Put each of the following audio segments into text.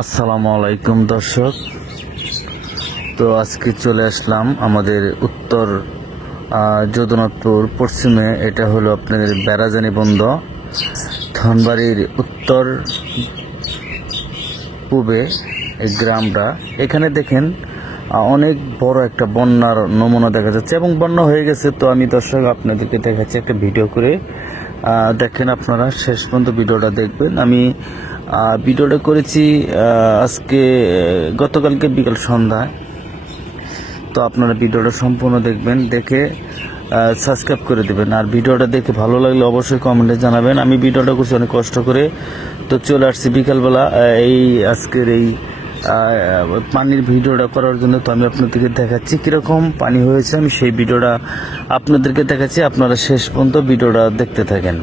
আসসালামু আলাইকুম দর্শক। তো আজকে চলে আসলাম আমাদের উত্তর যদুনাথপুর পশ্চিমে। এটা হলো আপনাদের বেড়াজানি বন্ধ, ধনবাড়ির উত্তর পূবে এই গ্রামটা। এখানে দেখেন অনেক বড় একটা বন্যার নমুনা দেখা যাচ্ছে এবং বন্যা হয়ে গেছে। তো আমি দর্শক আপনাদেরকে দেখাচ্ছি একটা ভিডিও করে। দেখেন, আপনারা শেষ পর্যন্ত ভিডিওটা দেখবেন। আমি ভিডিওটা করেছি আজকে গতকালকে বিকাল সন্ধ্যায়। তো আপনারা ভিডিওটা সম্পূর্ণ দেখবেন, দেখে সাবস্ক্রাইব করে দেবেন। আর ভিডিওটা দেখে ভালো লাগলে অবশ্যই কমেন্টে জানাবেন। আমি ভিডিওটা করছি অনেক কষ্ট করে, তো চলে আসছি বিকালবেলা এই আজকের এই পানির ভিডিওটা করার জন্য। তো আমি আপনাদেরকে দেখাচ্ছি কীরকম পানি হয়েছে, আমি সেই ভিডিওটা আপনাদেরকে দেখাচ্ছি। আপনারা শেষ পর্যন্ত ভিডিওটা দেখতে থাকেন।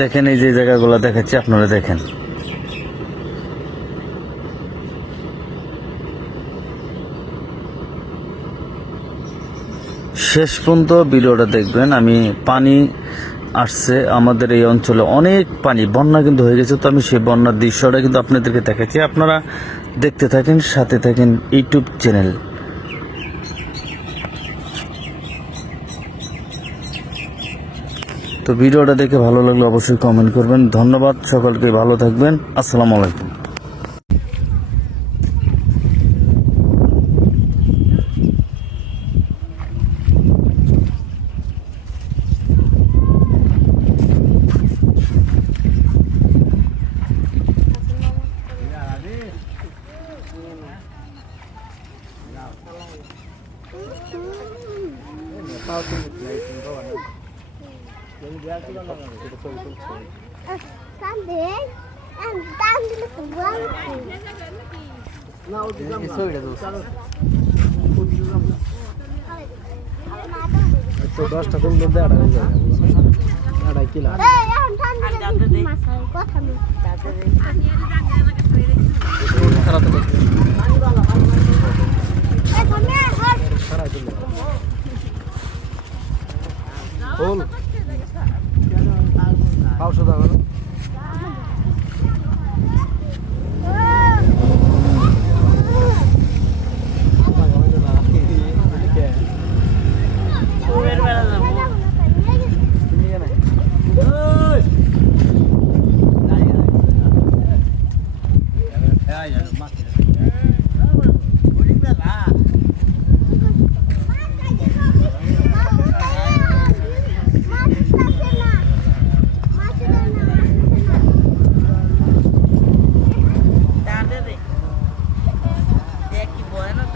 দেখেন, এই যে জায়গাগুলো দেখাচ্ছি, আপনারা দেখেন। শেষ পর্যন্ত ভিডিওটা দেখবেন। আমি পানি আসছে আমাদের এই অঞ্চলে, অনেক পানি, বন্যা কিন্তু হয়ে গেছে। তো আমি সেই বন্যার দৃশ্যটা কিন্তু আপনাদেরকে দেখাচ্ছি। আপনারা দেখতে থাকেন, সাথে থাকেন ইউটিউব চ্যানেল। তো ভিডিওটা দেখে ভালো লাগলে অবশ্যই কমেন্ট করবেন। ধন্যবাদ সকলকে, ভালো থাকবেন। আসসালামু আলাইকুম। তো 10টা কোন মধ্যে আড়াই হয়ে যাবে, আড়াই কিলো ফুল পাঁচশো টাকা। Bueno.